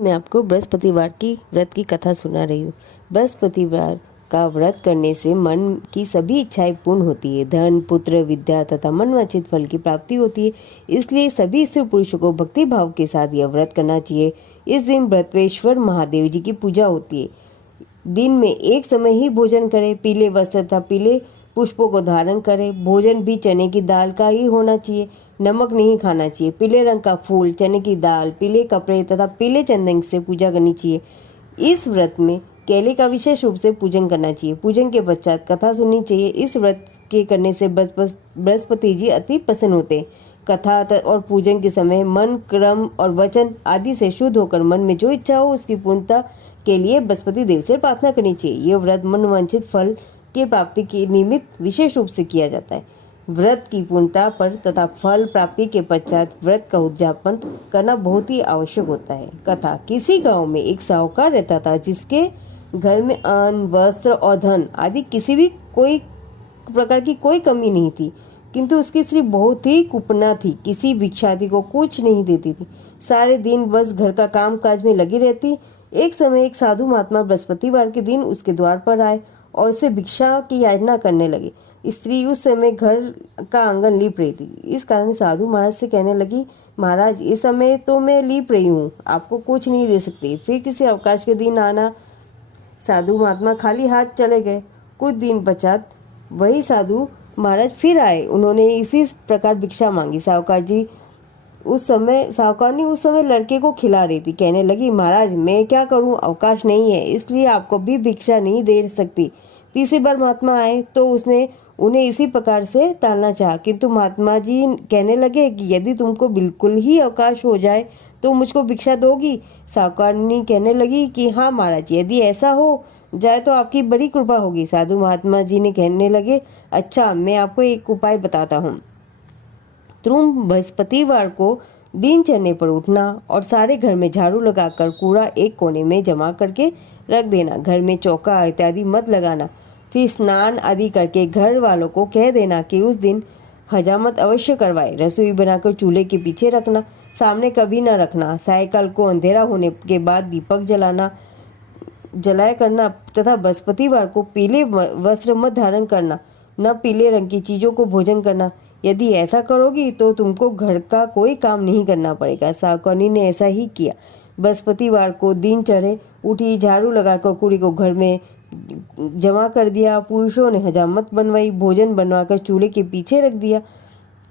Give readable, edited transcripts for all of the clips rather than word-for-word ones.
मैं आपको बृहस्पतिवार की व्रत की कथा सुना रही हूँ। बृहस्पतिवार का व्रत करने से मन की सभी इच्छाएं पूर्ण होती है। धन, पुत्र, विद्या तथा मनवांछित फल की प्राप्ति होती है। इसलिए सभी स्त्री पुरुषों को भक्ति भाव के साथ यह व्रत करना चाहिए। इस दिन व्रतेश्वर महादेव जी की पूजा होती है। दिन में एक समय ही भोजन करें। पीले वस्त्र तथा पीले पुष्पों को धारण करें। भोजन भी चने की दाल का ही होना चाहिए। नमक नहीं खाना चाहिए। पीले रंग का फूल, चने की दाल, पीले कपड़े तथा पीले चंदन से पूजा करनी चाहिए। इस व्रत में केले का विशेष रूप से पूजन करना चाहिए। पूजन के पश्चात कथा सुननी चाहिए। इस व्रत के करने से बृहस्पति जी अति प्रसन्न होते हैं। कथा और पूजन के समय मन, क्रम और वचन आदि से शुद्ध होकर मन में जो इच्छा हो उसकी पूर्णता के लिए बृहस्पति देव से प्रार्थना करनी चाहिए। यह व्रत मनवांछित फल की प्राप्ति के निमित्त विशेष रूप से किया जाता है। व्रत की पूर्णता पर तथा फल प्राप्ति के पश्चात व्रत का उद्यापन करना बहुत ही आवश्यक होता है। कथा। किसी गांव में एक साहूकार रहता था जिसके घर में अन्न, वस्त्र और धन आदि किसी भी कोई प्रकार की कोई कमी नहीं थी, किंतु उसकी स्त्री बहुत ही कुपना थी। किसी भिक्षार्थी को कुछ नहीं देती थी। सारे दिन बस घर का काम काज में लगी रहती। एक समय एक साधु महात्मा बृहस्पतिवार के दिन उसके द्वार पर आए और उसे भिक्षा की याचना करने लगे। स्त्री उस समय घर का आंगन लीप रही थी। इस कारण साधु महाराज से कहने लगी, महाराज इस समय तो मैं लीप रही हूँ, आपको कुछ नहीं दे सकती, फिर किसी अवकाश के दिन आना। साधु महात्मा खाली हाथ चले गए। कुछ दिन पश्चात वही साधु महाराज फिर आए। उन्होंने इसी प्रकार भिक्षा मांगी। साहूकारनी उस समय लड़के को खिला रही थी। कहने लगी, महाराज मैं क्या करूं, अवकाश नहीं है, इसलिए आपको भी भिक्षा नहीं दे सकती। तीसरी बार महात्मा आए तो उसने उन्हें इसी प्रकार से टालना चाहा, किंतु महात्मा जी कहने लगे कि यदि तुमको बिल्कुल ही अवकाश हो जाए तो मुझको भिक्षा दोगी। साहूकारनी कहने लगी कि हाँ महाराज, यदि ऐसा हो जाए तो आपकी बड़ी कृपा होगी। साधु महात्मा जी ने कहने लगे, अच्छा मैं आपको एक उपाय बताता हूँ। तुम बृहस्पतिवार को दिन चढ़ने पर उठना और सारे घर में झाड़ू लगाकर कूड़ा एक कोने में जमा करके रख देना। घर में चौका इत्यादि मत लगाना। फिर स्नान आदि करके घर वालों को कह देना कि उस दिन हजामत अवश्य करवाए। रसोई बनाकर चूल्हे के पीछे रखना, सामने कभी न रखना। सायकाल को अंधेरा होने के बाद दीपक जलाया करना तथा बृहस्पतिवार को पीले वस्त्र मत धारण करना, न पीले रंग की चीजों को भोजन करना। यदि ऐसा करोगी तो तुमको घर का कोई काम नहीं करना पड़ेगा। साहूकारनी ने ऐसा ही किया। बृहस्पतिवार को दिन चढ़े उठी, झाड़ू लगाकर कूड़े को घर में जमा कर दिया। पुरुषों ने हजामत बनवाई, भोजन बनवाकर चूल्हे के पीछे रख दिया।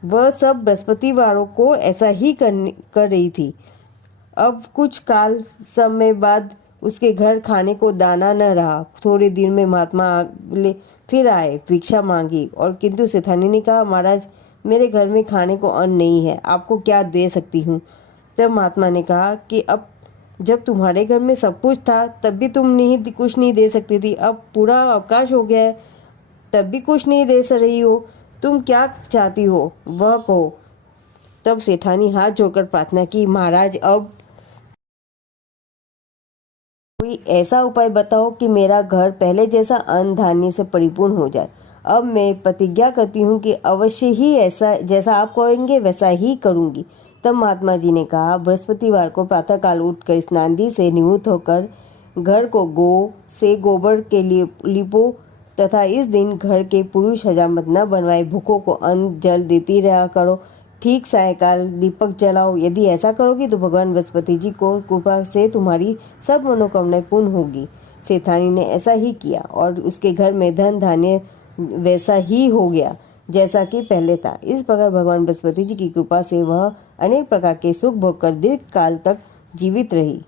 वह सब बृहस्पतिवारों को ऐसा ही कर रही थी। अब कुछ काल समय बाद उसके घर खाने को दाना न रहा। थोड़े दिन में महात्मा फिर आए, भिक्षा मांगी और किंतु सेठानी ने कहा, महाराज मेरे घर में खाने को अन्न नहीं है, आपको क्या दे सकती हूँ। तब महात्मा ने कहा कि अब जब तुम्हारे घर में सब कुछ था तब भी तुम कुछ नहीं दे सकती थी, अब पूरा अवकाश हो गया है तब भी कुछ नहीं दे रही हो, तुम क्या चाहती हो वह कहो। तब सेठानी हाथ जोड़कर प्रार्थना की, महाराज अब कोई ऐसा उपाय बताओ कि मेरा घर पहले जैसा अन्न धान्य से परिपूर्ण हो जाए। अब मैं प्रतिज्ञा करती हूँ कि अवश्य ही ऐसा जैसा आप कहेंगे वैसा ही करूँगी। तब महात्मा जी ने कहा, बृहस्पतिवार को प्रातःकाल उठकर स्नानादि से निवृत्त होकर घर को गोबर के लिए लिपो तथा इस दिन घर के पुरुष हजामत न बनवाए, भूखों को अन्न जल देती रहा करो। ठीक सायकाल दीपक जलाओ। यदि ऐसा करोगी तो भगवान बृहस्पति जी को कृपा से तुम्हारी सब मनोकामनाएं पूर्ण होगी। सेठानी ने ऐसा ही किया और उसके घर में धन धान्य वैसा ही हो गया जैसा कि पहले था। इस प्रकार भगवान बृहस्पति जी की कृपा से वह अनेक प्रकार के सुख भोग कर दीर्घ काल तक जीवित रही।